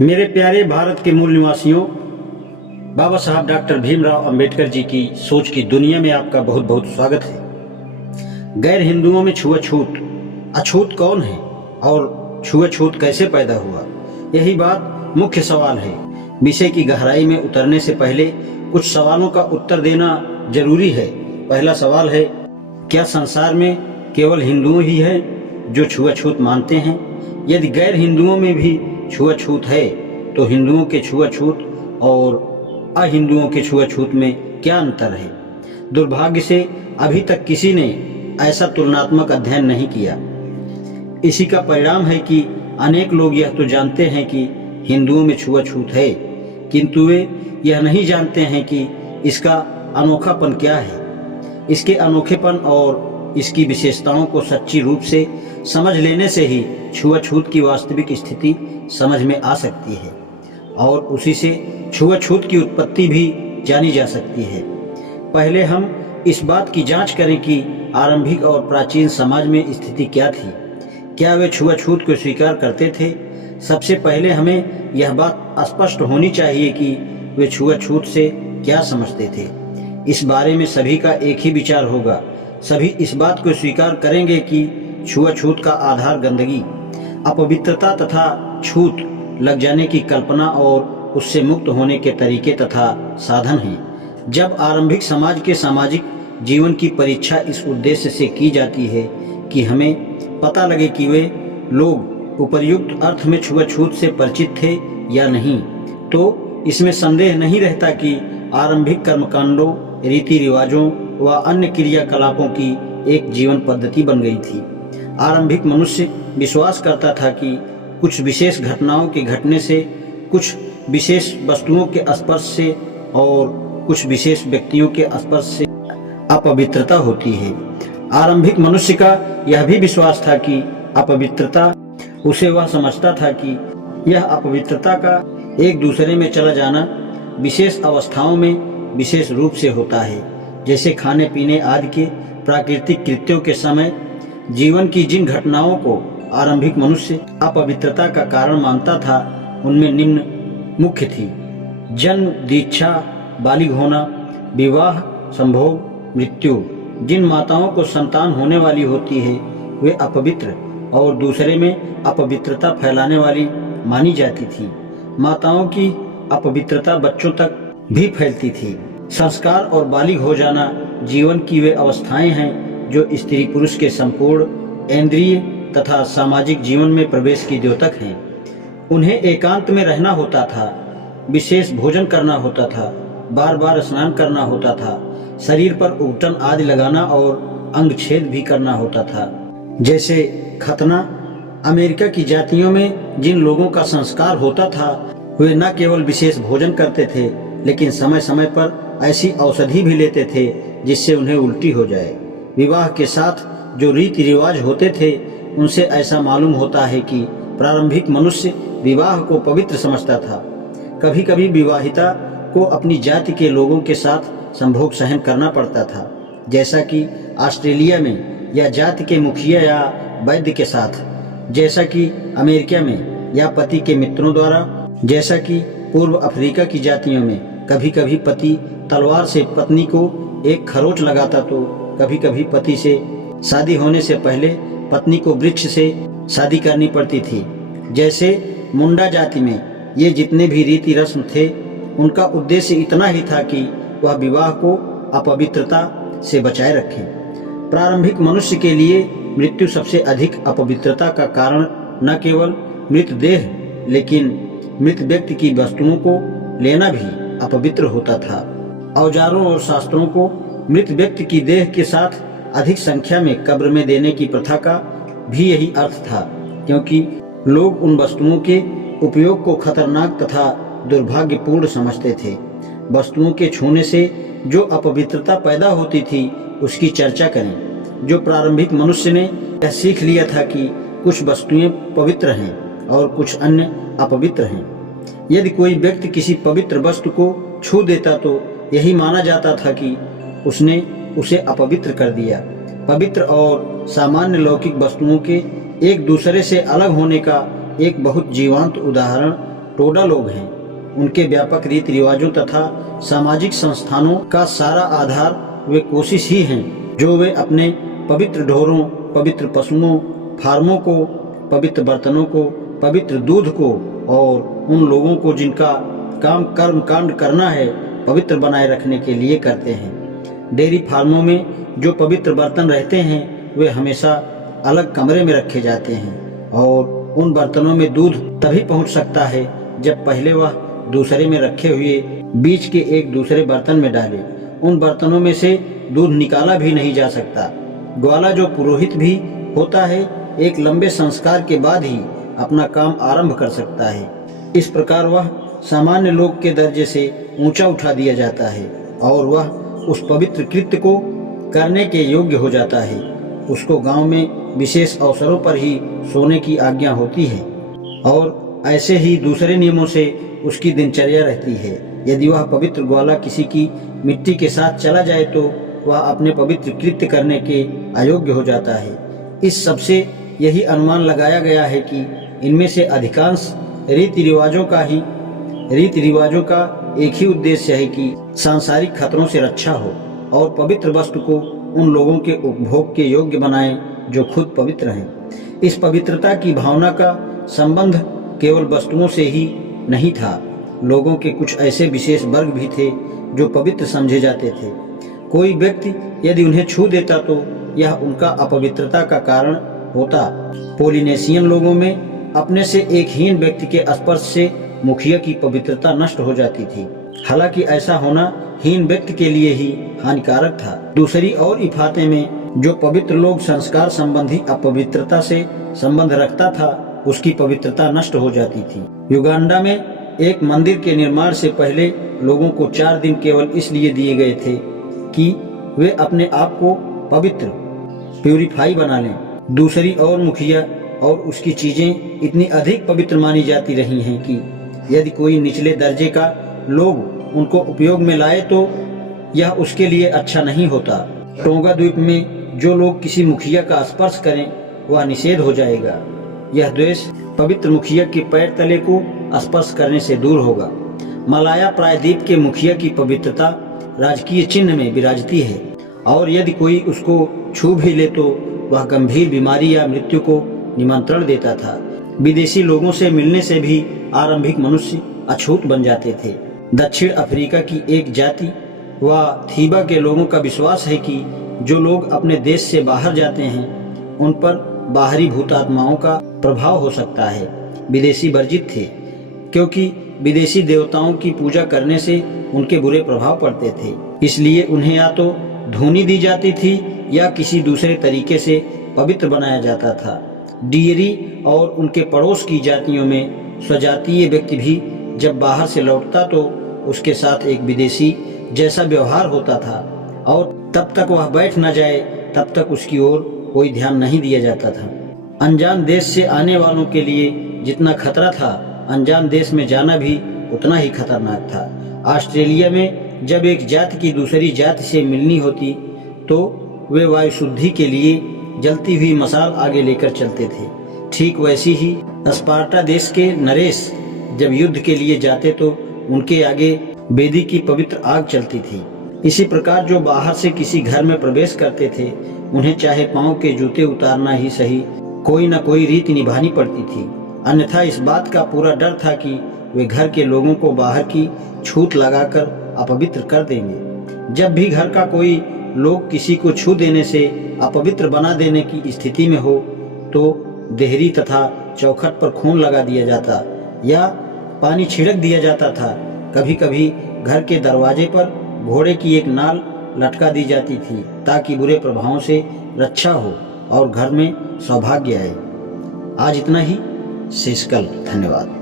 मेरे प्यारे भारत के मूल निवासियों, बाबा साहब डॉक्टर भीमराव अंबेडकर जी की सोच की दुनिया में आपका बहुत बहुत स्वागत है। गैर हिंदुओं में छुआछूत, अछूत कौन है और छुआछूत कैसे पैदा हुआ, यही बात मुख्य सवाल है। विषय की गहराई में उतरने से पहले कुछ सवालों का उत्तर देना जरूरी है। पहला सवाल है, क्या संसार में केवल हिंदुओं ही हैं जो छुआछूत मानते हैं? यदि गैर हिंदुओं में भी छुआछूत है तो हिंदुओं के छुआछूत और अहिंदुओं के छुआछूत में क्या अंतर है? दुर्भाग्य से अभी तक किसी ने ऐसा तुलनात्मक अध्ययन नहीं किया। इसी का परिणाम है कि अनेक लोग यह तो जानते हैं कि हिंदुओं में छुआछूत है, किंतु वे यह नहीं जानते हैं कि इसका अनोखापन क्या है। इसके अनोखेपन और इसकी विशेषताओं को सच्ची रूप से समझ लेने से ही छुआछूत की वास्तविक स्थिति समझ में आ सकती है और उसी से छुआछूत की उत्पत्ति भी जानी जा सकती है। पहले हम इस बात की जांच करें कि आरंभिक और प्राचीन समाज में स्थिति क्या थी। क्या वे छुआछूत को स्वीकार करते थे? सबसे पहले हमें यह बात स्पष्ट होनी चाहिए कि वे छुआछूत से क्या समझते थे। इस बारे में सभी का एक ही विचार होगा। सभी इस बात को स्वीकार करेंगे कि छुआछूत का आधार गंदगी, अपवित्रता तथा छूत लग जाने की कल्पना और उससे मुक्त होने के तरीके तथा साधन हैं। जब आरंभिक समाज के सामाजिक जीवन की परीक्षा इस उद्देश्य से की जाती है कि हमें पता लगे कि वे लोग उपर्युक्त अर्थ में छुआछूत से परिचित थे या नहीं, तो इसमें संदेह नहीं रहता कि आरंभिक कर्मकांडों, रीति रिवाजों व अन्य क्रियाकलापों की एक जीवन पद्धति बन गई थी। आरंभिक मनुष्य विश्वास करता था कि कुछ विशेष घटनाओं के घटने से, कुछ विशेष वस्तुओं के स्पर्श से और कुछ विशेष व्यक्तियों के स्पर्श से अपवित्रता होती है। आरंभिक मनुष्य का यह भी विश्वास था कि अपवित्रता, उसे वह समझता था कि यह अपवित्रता का एक दूसरे में चला जाना विशेष अवस्थाओं में विशेष रूप से होता है, जैसे खाने पीने आदि के प्राकृतिक कृत्यों के समय। जीवन की जिन घटनाओं को आरंभिक मनुष्य अपवित्रता का कारण मानता था, उनमें निम्न मुख्य थी: जन्म, दीक्षा, बालिग होना, विवाह, संभोग, मृत्यु। जिन माताओं को संतान होने वाली होती है वे अपवित्र और दूसरे में अपवित्रता फैलाने वाली मानी जाती थी। माताओं की अपवित्रता बच्चों तक भी फैलती थी। संस्कार और बालिग हो जाना जीवन की वे अवस्थाएं हैं जो स्त्री पुरुष के संपूर्ण इंद्रिय तथा सामाजिक जीवन में प्रवेश की द्योतक हैं। उन्हें एकांत में रहना होता था, विशेष भोजन करना होता था, बार बार स्नान करना होता था, शरीर पर उबटन आदि लगाना और अंग छेद भी करना होता था, जैसे खतना। अमेरिका की जातियों में जिन लोगों का संस्कार होता था वे न केवल विशेष भोजन करते थे, लेकिन समय समय पर ऐसी औषधि भी लेते थे जिससे उन्हें उल्टी हो जाए। विवाह के साथ जो रीति रिवाज होते थे उनसे ऐसा मालूम होता है कि प्रारंभिक मनुष्य विवाह को पवित्र समझता था। कभी कभी विवाहिता को अपनी जाति के लोगों के साथ संभोग सहन करना पड़ता था, जैसा कि ऑस्ट्रेलिया में, या जाति के मुखिया या वैद्य के साथ, जैसा कि अमेरिका में, या पति के मित्रों द्वारा, जैसा कि पूर्व अफ्रीका की जातियों में। कभी कभी पति तलवार से पत्नी को एक खरोंच लगाता तो कभी कभी पति से शादी होने से पहले पत्नी को वृक्ष से शादी करनी पड़ती थी। जैसे मुंडा जाति में ये जितने भी रीति रस्म थे उनका उद्देश्य इतना ही था कि वह विवाह को अपवित्रता से बचाए रखें। प्रारंभिक मनुष्य के लिए मृत्यु सबसे अधिक अपवित्रता का कारण न केवल मृतदेह लेकिन मृत व्यक्ति की वस्तुओं को लेना भी अपवित्र होता था। औजारों और शास्त्रों को मृत व्यक्ति की देह के साथ अधिक संख्या में कब्र में देने की प्रथा का भी यही अर्थ था, क्योंकि लोग उन वस्तुओं के उपयोग को खतरनाक तथा दुर्भाग्यपूर्ण समझते थे। वस्तुओं के छूने से जो अपवित्रता पैदा होती थी उसकी चर्चा करें। जो प्रारंभिक मनुष्य ने यह सीख लिया था कि कुछ वस्तुएं पवित्र हैं और कुछ अन्य अपवित्र हैं। यदि कोई व्यक्ति किसी पवित्र वस्तु को छू देता तो यही माना जाता था कि उसने उसे अपवित्र कर दिया। पवित्र और सामान्य लौकिक वस्तुओं के एक दूसरे से अलग होने का एक बहुत जीवंत उदाहरण टोडा लोग हैं। उनके व्यापक रीति रिवाजों तथा सामाजिक संस्थानों का सारा आधार वे कोशिश ही हैं जो वे अपने पवित्र ढोरों, पवित्र पशुओं, फार्मों को, पवित्र बर्तनों को, पवित्र दूध को और उन लोगों को जिनका काम कर्म कांड करना है पवित्र बनाए रखने के लिए करते हैं। डेयरी फार्मों में जो पवित्र बर्तन रहते हैं वे हमेशा अलग कमरे में रखे जाते हैं और उन बर्तनों में दूध तभी पहुंच सकता है जब पहले वह दूसरे में रखे हुए बीच के एक दूसरे बर्तन में डाले। उन बर्तनों में से दूध निकाला भी नहीं जा सकता। ग्वाला जो पुरोहित भी होता है एक लंबे संस्कार के बाद ही अपना काम आरंभ कर सकता है। इस प्रकार वह सामान्य लोग के दर्जे से ऊंचा उठा दिया जाता है और वह उस पवित्र कृत्य को करने के योग्य हो जाता है। उसको गांव में विशेष अवसरों पर ही सोने की आज्ञा होती है और ऐसे ही दूसरे नियमों से उसकी दिनचर्या रहती है। यदि वह पवित्र ग्वाला किसी की मिट्टी के साथ चला जाए तो वह अपने पवित्र कृत्य करने के अयोग्य हो जाता है। इस सबसे यही अनुमान लगाया गया है कि इनमें से अधिकांश रीति रिवाजों का एक ही उद्देश्य है कि सांसारिक खतरों से रक्षा हो और पवित्र वस्तु को उन लोगों के उपभोग के योग्य बनाएं जो खुद पवित्र हैं। इस पवित्रता की भावना का संबंध केवल वस्तुओं से ही नहीं था। लोगों के कुछ ऐसे विशेष वर्ग भी थे जो पवित्र समझे जाते थे। कोई व्यक्ति यदि उन्हें छू देता तो यह उनका अपवित्रता का कारण होता। पोलिनेशियन लोगों में अपने से एक हीन व्यक्ति के स्पर्श से मुखिया की पवित्रता नष्ट हो जाती थी। हालांकि ऐसा होना हीन व्यक्ति के लिए ही हानिकारक था। दूसरी और इफाते में जो पवित्र लोग संस्कार संबंधी अपवित्रता से संबंध रखता था उसकी पवित्रता नष्ट हो जाती थी। युगांडा में एक मंदिर के निर्माण से पहले लोगों को 4 दिन केवल इसलिए दिए गए थे कि वे अपने आप को पवित्र प्यूरिफाई बना लें। दूसरी और मुखिया और उसकी चीजें इतनी अधिक पवित्र मानी जाती रही हैं कि यदि कोई निचले दर्जे का लोग उनको उपयोग में लाए तो यह उसके लिए अच्छा नहीं होता। टोंगा द्वीप में जो लोग किसी मुखिया का स्पर्श करें वह निषेध हो जाएगा। यह द्वेष पवित्र मुखिया के पैर तले को स्पर्श करने से दूर होगा। मलाया प्रायद्वीप के मुखिया की पवित्रता राजकीय चिन्ह में विराजती है और यदि कोई उसको छू भी ले तो वह गंभीर बीमारी या मृत्यु को निमंत्रण देता था। विदेशी लोगों से मिलने से भी आरंभिक मनुष्य अछूत बन जाते थे। दक्षिण अफ्रीका की एक जाति व थीबा के लोगों का विश्वास है कि जो लोग अपने देश से बाहर जाते हैं उन पर बाहरी भूतात्माओं का प्रभाव हो सकता है। विदेशी वर्जित थे क्योंकि विदेशी देवताओं की पूजा करने से उनके बुरे प्रभाव पड़ते थे। इसलिए उन्हें या तो धूनी दी जाती थी या किसी दूसरे तरीके से पवित्र बनाया जाता था। डियरी और उनके पड़ोस की जातियों में स्वजातीय व्यक्ति भी जब बाहर से लौटता तो उसके साथ एक विदेशी जैसा व्यवहार होता था और तब तक वह बैठ न जाए तब तक उसकी ओर कोई ध्यान नहीं दिया जाता था। अनजान देश से आने वालों के लिए जितना खतरा था अनजान देश में जाना भी उतना ही खतरनाक था। ऑस्ट्रेलिया में जब एक जाति की दूसरी जाति से मिलनी होती तो वे वायु शुद्धि के लिए जलती हुई मशाल आगे लेकर चलते थे। ठीक वैसी ही स्पार्टा देश के नरेश जब युद्ध के लिए जाते तो उनके आगे वेदी की पवित्र आग चलती थी। इसी प्रकार जो बाहर से किसी घर में प्रवेश करते थे उन्हें चाहे पांव के जूते उतारना ही सही कोई न कोई रीति निभानी पड़ती थी, अन्यथा इस बात का पूरा डर था कि वे घर के लोगों को बाहर की छूत लगाकर अपवित्र कर देंगे। जब भी घर का कोई लोग किसी को छू देने से अपवित्र बना देने की स्थिति में हो तो देहरी तथा चौखट पर खून लगा दिया जाता या पानी छिड़क दिया जाता था। कभी कभी घर के दरवाजे पर घोड़े की एक नाल लटका दी जाती थी ताकि बुरे प्रभावों से रक्षा हो और घर में सौभाग्य आए। आज इतना ही। शेषकल। धन्यवाद।